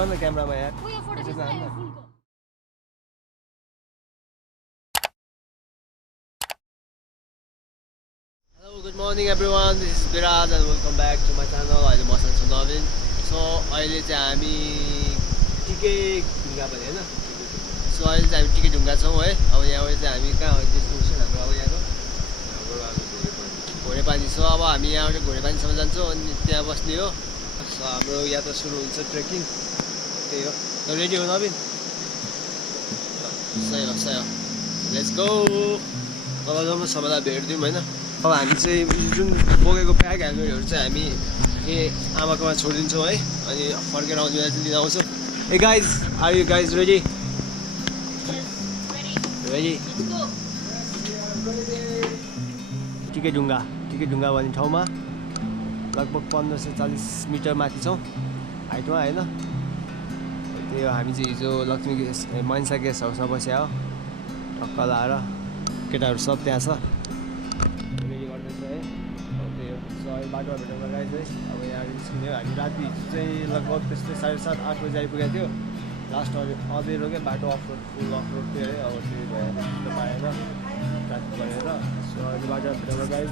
गर न क्यामेरामा यार Hello, good morning everyone. This is Biraj and welcome back to my channel. अहिले मसँग छु नवीन. So अहिले चाहिँ हामी टिके ढुङ्गा पनि हैन. So अहिले चाहिँ हामी टिके ढुङ्गा छौँ है. अब यहाँबाट चाहिँ हामी कहाँ हो डेस्टिनेसन हाम्रो अब यहाँको घोडेपानी. सो अब हामी यहाँबाट घोडेपानीसम्म जान्छौँ अनि त्यहाँ बस्ने हो. सो हाम्रो यात्रा सुरु हुन्छ ट्रेकिङ. त्यही हो. त रेडी हो नवीन? सही हो. Let's go. तल जाउँ सबैलाई भेट्दिउँ हैन. अब हामी चाहिँ जुन बोकेको प्याक हेलमेटहरू चाहिँ हामी आमाकोमा छोडिदिन्छौँ है. अनि फर्केर आउने बेला चाहिँ लिन आउँछौँ. Hey guys, are you guys ready? Yes, ready? let's go. टिके ढुङ्गा भन्ने ठाउँमा लगभग 1540 मिटर माथि छौँ हाइटमा होइन. त्यही हो. हामी चाहिँ हिजो लक्ष्मी मनसा गेस्ट हाउसमा बस्या हो. टक्क लाएर केटाहरू सब त्यहाँ छ. रेडी गर्दैछ है. त्यही हो. सो अहिले बाटोमा भेटेर गाइज है. अब यहाँ निस्किने हो. हामी राति चाहिँ लगभग त्यस्तै 7:30-8 बजी आइपुगेको थियो. लास्ट अँधेरो क्या बाटो अफरोड फुल अफरोड थियो है. अब त्यो भएर पाएन ट्राफिक भएर. सो अहिले बाटोमा भेटेर गाइज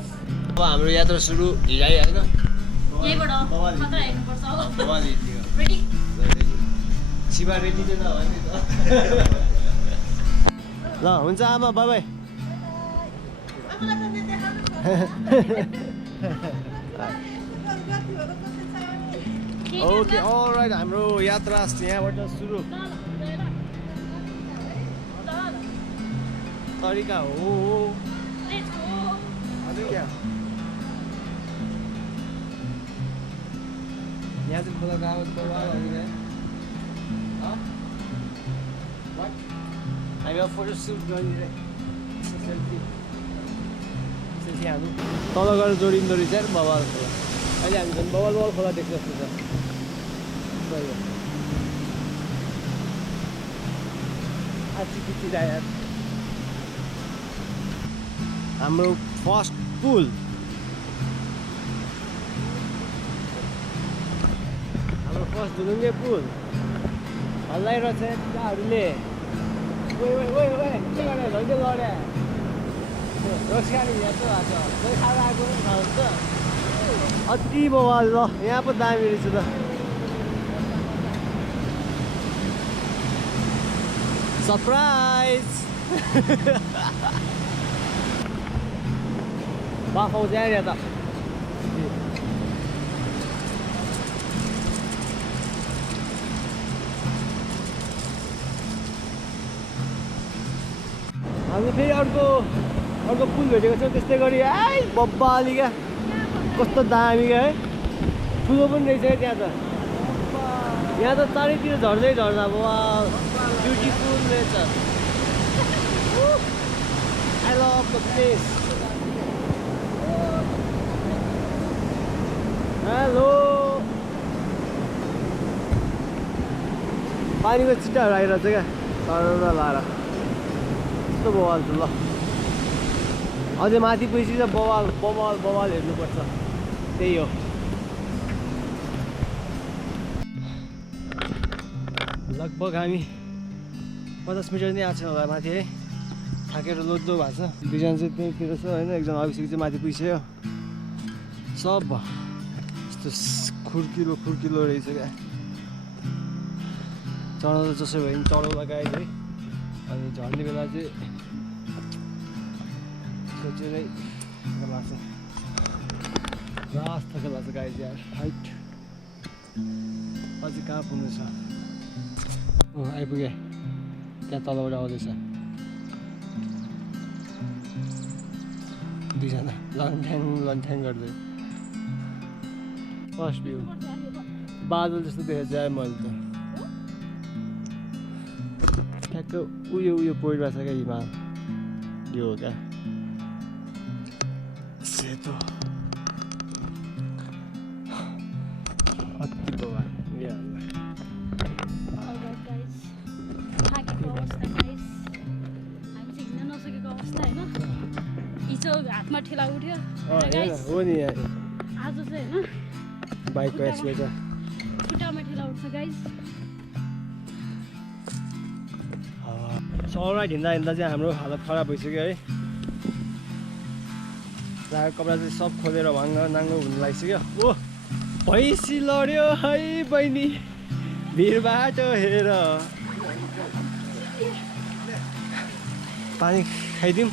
अब हाम्रो यात्रा सुरु हिँडाइ होइन. यहीबाट खतरा हेर्नुपर्छ हो. बवाल हिँड्ने. रेडी? शिवा रेडी चाहिँ नभए नि त. ल हुन्छ आमा बाई बाई. Okay all right. हाम्रो यात्रा यहाँबाट सुरु. तरिका हो यहाँ चाहिँ खोला गएको हामी अब फोटो सुट गर्ने सेल्फी हाल्नु. तल गएर जोडिँदो रहेछ यार बवाल खोला. अहिले हामी झन् बवाल खोला देख्छ जस्तो छ. आची यार. हाम्रो फर्स्ट पुल. हाम्रो फर्स्ट धुलुङ्गे पुल हल्लाइरहेछ केटाहरूले. के गरेर झन्डै लड्या रोस्खानी हेर्छ कोही खाएर आएको हुन्छ. अति बवाल. ल यहाँ पो दामी रहेछ त. सरप्राइज. बाफाउँछ यहाँ त. हामी फेरि अर्को पुल भेटेको छौँ. त्यस्तै गरी आइ बब्बाली क्या. कस्तो दामी क्या है. ठुलो पनि रहेछ है त्यहाँ त. यहाँ त चारैतिर झर्दै झर्दा अब beautiful nature. I love the place. Hello. पानीको छिट्टाहरू आइरहेछ क्या तर लाएर. कस्तो बवाल छ. ल अझै माथि पुगेपछि चाहिँ बवाल हेर्नुपर्छ. त्यही हो. लगभग हामी 50 मिटर नै आएको छ होला माथि है. थाकेर लोद्लो भएको छ. दुईजना चाहिँ त्यहीँतिर छ होइन. एकजना अभिषेक चाहिँ माथि पुगिसक्यो. सब यस्तो खुर्किलो रहेछ क्या. चढाउँदा जसो भयो भने चढाउला गाइज है. अनि झर्ने बेला चाहिँ सोचेरै लाग्छ. रास थका लाग्छ गाइज यार. हाइट अझै कहाँ पुग्नु छ. आइपुगेँ. त्यहाँ तलबाट आउँदैछ दुईजना लन्ठ्याङ गर्दै. फर्स्ट भ्यू बादल जस्तो देखेको चाहिँ मैले त. ठ्याक्क उयो पोइन्ट भएको छ क्या हिमाल. यो हो क्या सेतो. अति बवाल. हातमा ठेला उठ्यो हो नि यार. आज चाहिँ होइन बाइकको एक्सिलेटर खुट्टामा ठेला उठ्छ गाइस. अलराइट हिँड्दा हिँड्दा चाहिँ हाम्रो हालत खराब भइसक्यो है। लगाएको कपडा चाहिँ सब खोलेर भाङ्गो नाङ्गो हुन लागिसक्यो। ओ भैँसी लड्यो है बहिनी भिड बाटो हेर। पानी खाइदिउँ।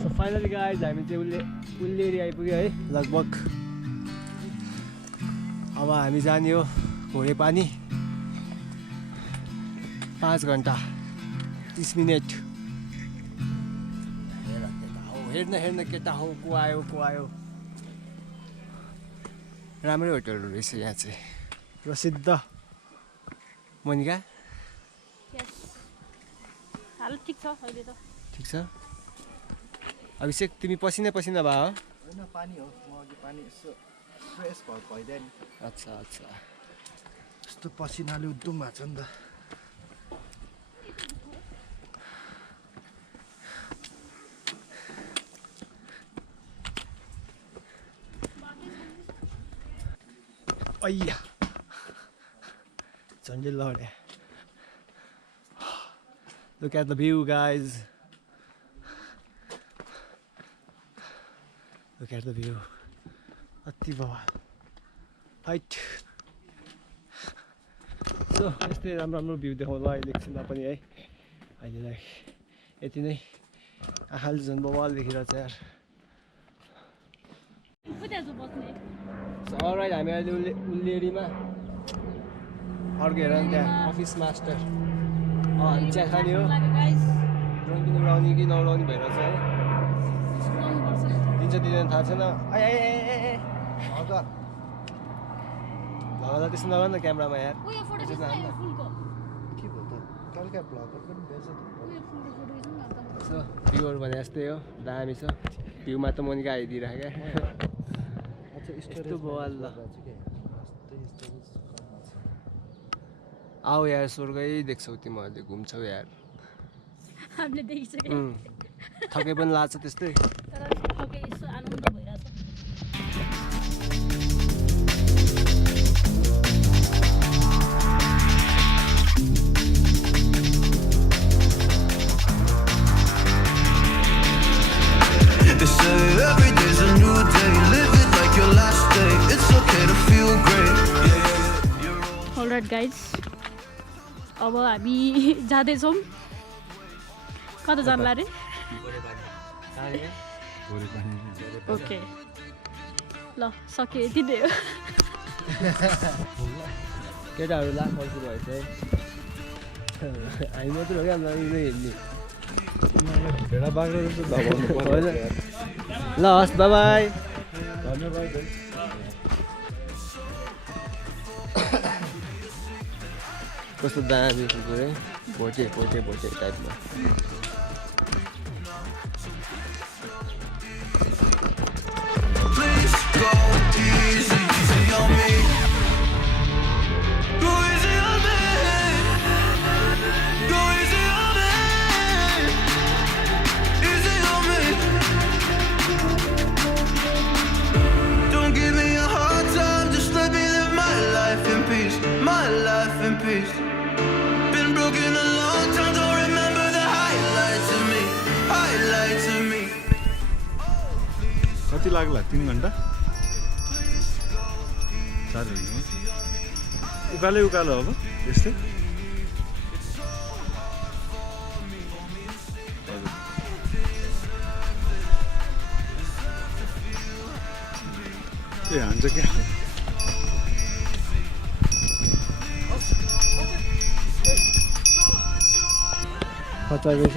सो फाइनली गाइज हामी चाहिँ उल्ले एरिया आइपुग्यो है लगभग। अब हामी जाने हो घोडे पानी 5 घन्टा 30 मिनट। हेर्न केटा हो को आयो। राम्रै होटलहरू रहेछ यहाँ चाहिँ प्रसिद्ध। मोनिका हाल ठिक छ अहिले त। ठिक छ। अभिषेक तिमी पसिना भयो? होइन पानी हो, म अघि पानी यसो फ्रेस भइदियो नि। अच्छा यस्तो पसिनाले उद्धुम भएको छ नि त। अय्या झन्डै लड्यो। Look at the view guys. Look at the view. अति बवाल हाइट। सो यस्तै राम्रो भ्यू देखाउँला अहिले एकछिनमा पनि है। अहिलेलाई यति नै। आँखाले झन् बवाल देखिरहेछ यार। अलराइट हामी अहिले उल्लेरीमा अर्केर त्यहाँ अफिस मास्टर हामी चिया खाने हो। ड्रोन पनि उडाउने कि नउडाउने भइरहेछ है। दिन्छ दिँदैन थाहा छैन। भगला त्यस्तो नगर न क्यामेरामा यार। के भयो त कलका ब्लगर पनि बेच त। सो भ्यूहरू भने यस्तै हो, दामी छ। भ्यूमा त मोनिका आइदिइराख्यो क्या। यस्तो बवाल ल। आऊ यार स्वर्गै देख्छौ तिमीहरूले, घुम्छौ यार। हामीले देखिसक्यो। थकै पनि लाग्छ त्यस्तै। तर थकै यसो आनन्द भइरहेछ। They say every day's a new day. Live it like your last day. It's okay to feel great. All right guys, अब हामी जाँदैछौँ। कता जान्ला रे? ओके ल सक्यो यति नै हो। केटाहरू लाख फर्कु भएछ है। हामी मात्रै हो क्या हेर्ने। भेडा बाख्रा जस्तो दबाउनु पर्यो। ल हस् बाई। धन्यवाद। कस्तो दामी कुकुर है। भोटे टाइपमा। Please go easy, easy on me. Go easy on me. Go easy on me. Easy on me. Don't give me a hard time, just let me live my life in peace. My life in peace. Been broken a long time, don't remember the highlights of me. Highlights of me. कति लाग्ला? 3 घन्टा? 4 घन्टा उकालो अब यस्तै। ए हान्छ क्या? खतरा रहेछ।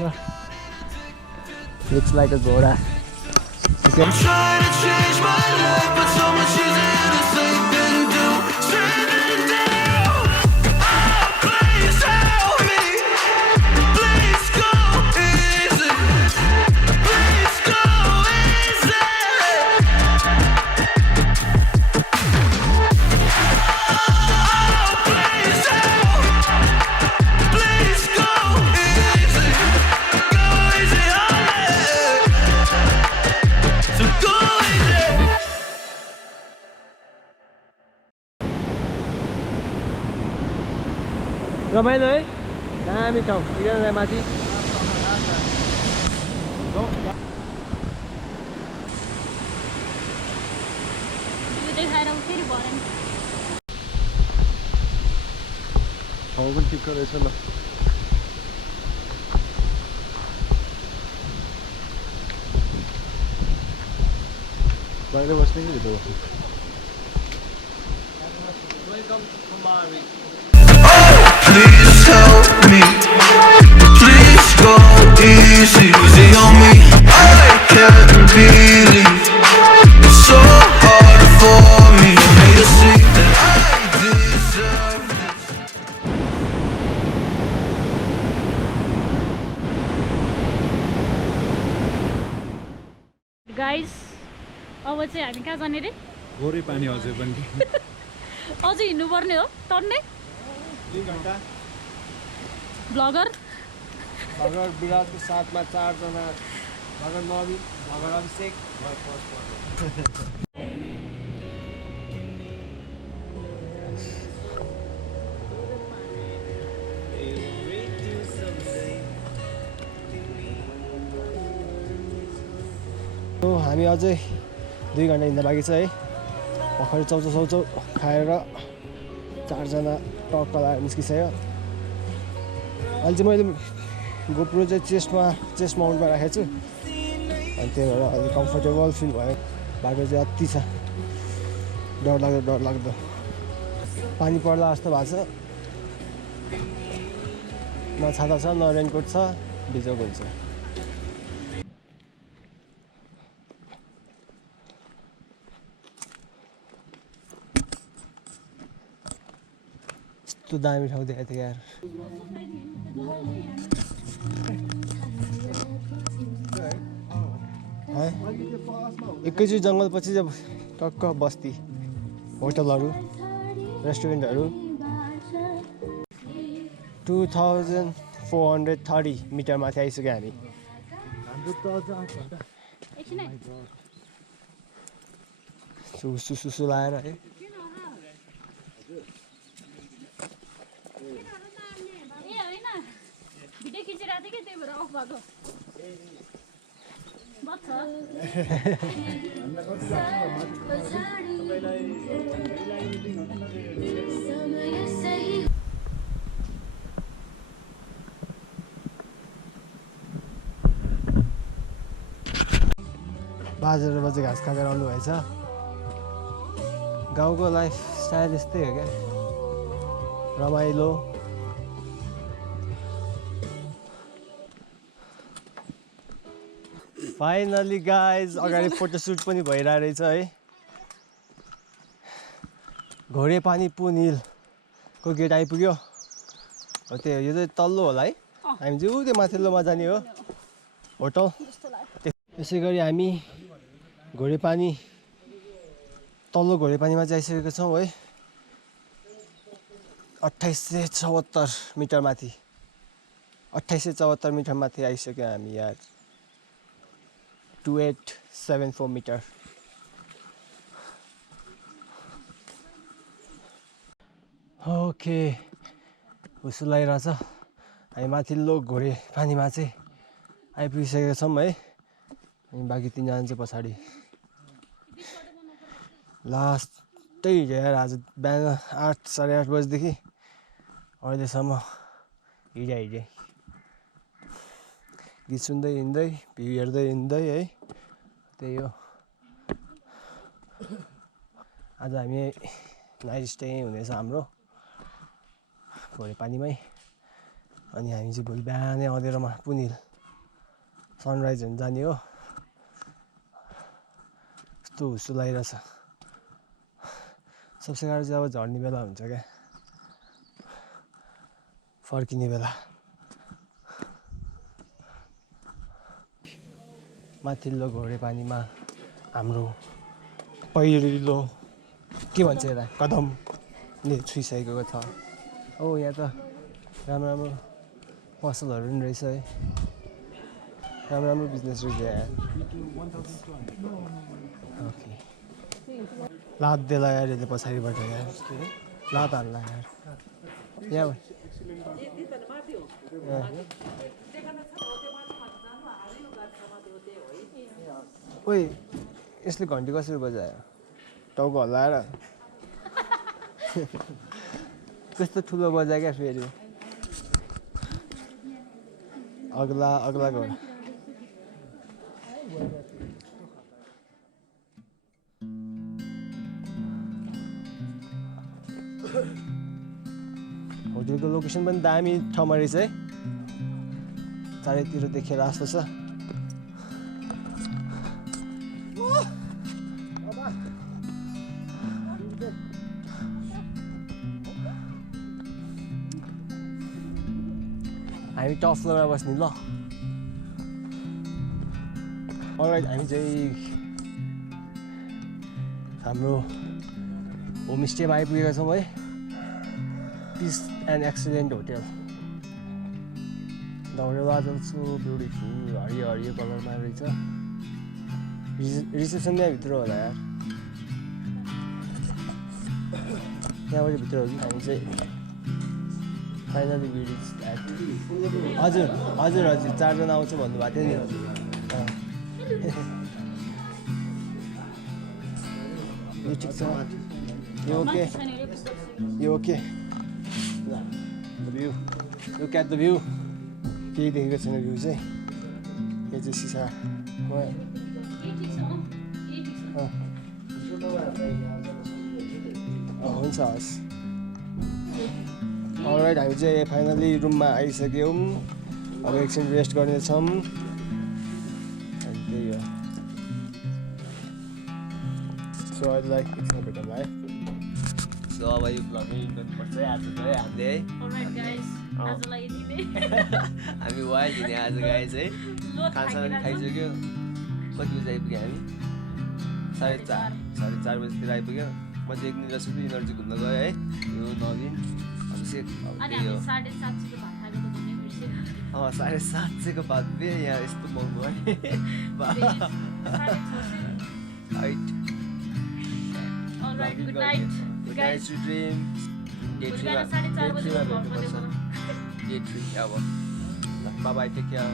Looks like a घोडा। I'm trying to change my life, but so much easier to say than do. Straight down. Oh, please help me. Please go easy. Please go easy. Oh, please help. Please go easy. Go easy on me. So go easy. रमाइलो है दामी ठाउँ हिँडेर माथि देखाएर फेरि भरेन ठाउँ पनि ठिक्क रहेछ ल बाहिर बस्ने कि भित्र बस्ने Please help me. Please go easy on me. I can't believe it's so hard for me to see that I deserve this. Guys अब चाहिँ हामी कहाँ जाने रे गोरे पानी अझै पनि अझै हिँड्नुपर्ने हो टन्ने 2 घण्टा ब्लगर भगर विराटको साथमा 4 जना भगर नवीन भगर अभिषेक हामी अझै 2 घण्टा हिँड्दा बाँकी छ है भर्खर चाउचाउ खाएर 4 जना टक्क लगाएर निस्किसक्यो अहिले चाहिँ मैले गोप्रो चाहिँ चेस्ट माउन्टमा राखेको छु अनि त्यही भएर अलिक कम्फर्टेबल फिल भयो बाटो चाहिँ अति छ डरलाग्दो पानी पर्ला जस्तो भएको छ न छाता छ न रेनकोट छ भिजेको हुन्छ यस्तो दामी ठाउँ देखाएको थियो यार एकैचोटि जङ्गलपछि चाहिँ टक्क बस्ती होटलहरू रेस्टुरेन्टहरू 2430 मिटर माथि आइसक्यो हामी सुसु लाएर है भिडियो खिचिरहेको थिएँ कि त्यही भएर अफ भएको बच्छ बाजेर बजे घाँस काटेर आउनु भएछ गाउँको लाइफ स्टाइल यस्तै हो क्या रमाइलो फाइनली गाइज अगाडि फोटोसुट पनि भइरहेको रहेछ है घोडे पानी पुन हिलको गेट आइपुग्यो हो त्यो यो चाहिँ तल्लो होला है हामी चाहिँ ऊ त्यो माथिल्लोमा जाने हो होटल यसै गरी हामी घोडेपानी तल्लो घोडेपानीमा चाहिँ आइसकेको छौँ है 2874 मिटर माथि 2874 मिटर माथि आइसक्यो हामी यार 2874 मिटर ओके उसो लागिरहेछ हामी माथिल्लो घोडेपानीमा चाहिँ आइपुगिसकेका छौँ है अनि बाँकी 3 जना चाहिँ पछाडि लास्टै हिँडेर आज बिहान 8 साढे 8 बजीदेखि अहिलेसम्म हिँडे गीत सुन्दै हिँड्दै भ्यू हेर्दै हिँड्दै है त्यही हो आज हामी नाइट स्टे हुनेछ हाम्रो घोडेपानीमै अनि हामी चाहिँ भोलि बिहानै अँधेरोमा पुन हिल सनराइज हेर्न जाने हो यस्तो हुस्सो लागिरहेछ सबसे गाह्रो चाहिँ अब झर्ने बेला हुन्छ क्या फर्किने बेला माथिल्लो घोडेपानीमा हाम्रो पहिरिलो के भन्छ यसलाई कदमले छुइसकेको छ ओ यहाँ त राम्रो राम्रो पसलहरू पनि रहेछ है राम्रो बिजनेस रहेछ यहाँ ओके लाद्दै लगाएर पछाडिबाट यार लात हाल्ला यार यहाँ ओइ यसले घन्टी कसरी बजायो टाउको हल्लाएर त्यस्तो ठुलो बजायो क्या फेरि अग्ला अग्ला घर होटेलको लोकेसन पनि दामी ठाउँमा रहेछ है चारैतिर देखेर जस्तो छ हामी टप फ्लोरमा बस्ने ल अलराइट हामी चाहिँ हाम्रो होमस्टेमा आइपुगेका छौँ है पिस एन्ड एक्सिलेन्ट होटेल दौडवादल सो ब्युटिफुल हरियो हरियो कलरमा रहेछ रिसेप्सन त्यहाँभित्र होला यार त्यहाँबाट भित्र हो कि हामी चाहिँ फाइनली रिच एट हजुर हजुर हजुर 4 जना आउँछ भन्नुभएको थियो नि यो ठिक छ यो ओके यो okay view look at the view केही देखेको छैन भ्यू चाहिँ यो चाहिँ सिसा हुन्छ हस् अलराइट हामी चाहिँ फाइनली रुममा आइसक्यौँ अब एकछिन रेस्ट गर्नेछौँ अनि त्यही हो सो अहिलेलाई एकछिन भेटौँला है सो अब यो भ्लग गर्नुपर्छ है आज चाहिँ हामीले है हामी वाइल्ड हिँड्ने आज गाई चाहिँ खानसाना पनि खाइसक्यो कति बजी आइपुग्यो हामी 4:30 बजीतिर आइपुग्यो म चाहिँ एक दिन जस्तो इनर्जी घुम्न गयो है यो नवीन अभिषेक त्यही हो 750 को भात बे यहाँ यस्तो महँगो है Good night. Good night to dream. Day 3 अब bye bye, take care.